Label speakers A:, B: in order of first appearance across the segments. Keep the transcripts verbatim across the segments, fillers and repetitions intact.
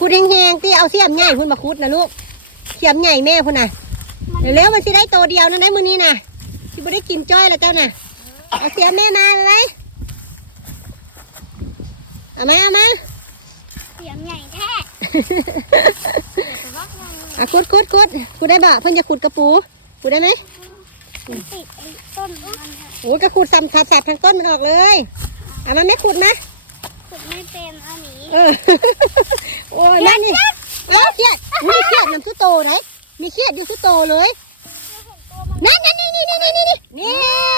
A: ดแห้งๆที่เอาเสียมใหญ่พุ่นมาคุดนะลูกเสียมใหญ่แม่พุ่นน่ะเร็วๆมันสิได้โตเดียวนั่นได้มื้อนี้น่ะที่บ่ได้กินจ้อยแล้วเจ้าน่ะเอาเสียมแม่มาเลยเอามาเอามา
B: เสียมใหญ่แท้
A: อ่ะคุดคุดคุดคุดได้บ่เพิ่นจะขุดกระปูขุดได้ไหม
B: ติดไอ้ต้นมัน
A: โอ้ยกระขุดสับสับสับทางต้นมันออกเลยเอามาแม่ขุดนะ
B: ขุดไม่เป็นอันนี้
A: เออโอ้ยนั่นนี่เอ้าเครียดมีเครียดนำสุโตไหนมีเครียดอยู่สุโตเลยนั่นนั่นนี่นี่นี่นี่นี่นี่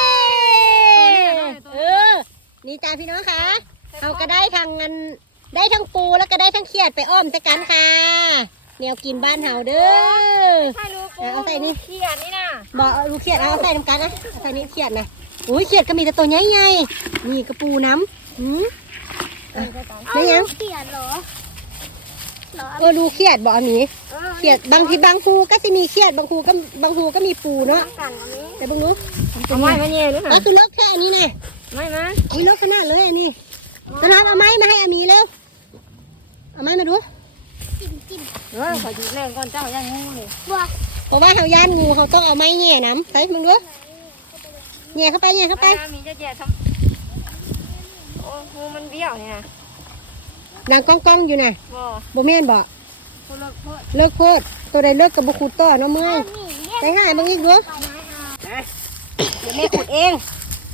A: เออนี่จ้าพี่น้องค่ะเราก็ได้ทางเงินได้ทั้งปูแล้วก็ได้ทั้งเครียดไปอ้อมใส่กันค่ะแนวกินบ้านเฮาเด้อเอาใส่นี่
B: เขียดนี่นะ
A: บอกลูกเครียดเอาใส่น้ำกันนะเอาใส่นี่เครียดนะโอ้ยเครียดก็มีแต่ตัวใหญ่ๆนี่กระปูน้ำหืมไม่ยัง
B: เขียดเหรอ
A: เออดูเครียดบอกอันนี้เครียดบางทีบางภูก็จะมีเครียดบางภูก็บางภูก็มีปูเนาะแต่บางนู้
B: เอาไม้มาเนี่ยหรือเปล่า
A: ก็คือเลิกแค่อันนี้ไง
B: ไม่มา
A: อุ้ยเลิกขนาดเลยอันนี้ตอนนั้นเอาไม้มาให้อามีเร็วเอาไม้มาดู
B: จิ้มจิ้มเออขอจุดแรงก่อนเจ้าย่างงูเลยบัว
A: เพราะว่าเขาย่านงูเขาต้องเอาไม้แง่น้ำใส่มึงดูแง่เข้าไปแง่เข้าไป
B: มีจะแย่ทำโอ้งูมันเบี้ยวเนี่ย
A: ดังก้องก้องอยู่น่ะโบเมนบอกเลิกโคตรตัวใดเลิกกับบุคุต่อเนาะเมื่อยไปหายมึงอีกดูเดี๋ยวแม่ขุดเอง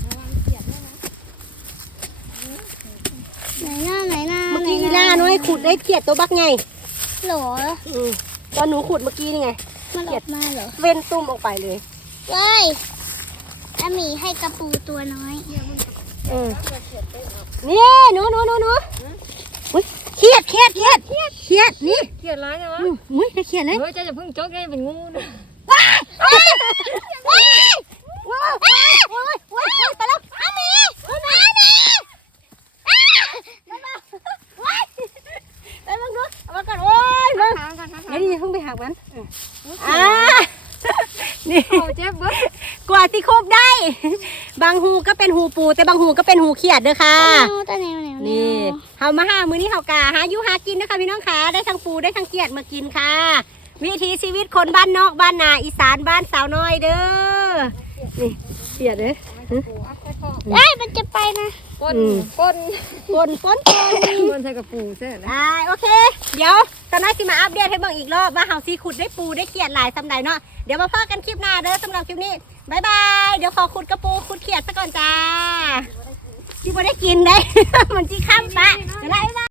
B: ไหนหน้าไหนหน้า
A: เมื่อกี้อีล่าน้อยขุดได้เขียดตัวบักไง
B: หรอ
A: ตอนหนูขุดเมื่อกี้นี่ไง
B: มันออกมาเหรอ
A: เว้นตุ้มออกไปเลย
B: เว้ยอามีให้กระปูตัวน้อย
A: เออนี่หนูหนูหนูหนูเขียดเขียดเขียดเขียดเขียดนี่
B: เขียดร้ายจังวะ
A: อุ้ยเขียดเลย
B: เฮ้ยเจ้าจะพึ่งโจ๊กได้เป็นงูนะ
A: ว้าวว้าวว้าวว้าวว้าวไปแล้วอามีอามีอามีไปมึงดูเอามาก่อนโอ้ยมึงเดี๋ยวนี่เพิ่งไปหักมันอ่านี่
B: เจ็บเบิ้ล
A: กว่าที่คบได้บางหูก็เป็นหูปูแต่บางหูก็เป็นหูเขียดเด้อค่ะนี่เฮามาหามื้อนี้เฮากะหาอยู่หากินนะคะพี่น้องค่ะได้ทั้งปูได้ทั้งเขียดมากินค่ะวิถีชีวิตคนบ้านนอกบ้านนาอีสานบ้านสาวน้อยเด้อนี่เขียดเด้อ
B: เอ้ยมันจะไปนะ
A: ปนปนปนปนปน
B: ปนใส่กระปูใช่ไหม
A: ได้โอเคเดี๋ยวตอนนี้สิมาอัปเดตให้เบิ่งอีกรอบว่าเฮาซีขุดได้ปูได้เขียดหลายสำใดเนาะเดี๋ยวมาพบกันคลิปหน้าเด้อสำหรับคลิปนี้บายบายเดี๋ยวขอขุดกระปูขุดเขียดซะก่อนจ้าที่บ่ได้กินได้มันจีข้ามปะจะไล่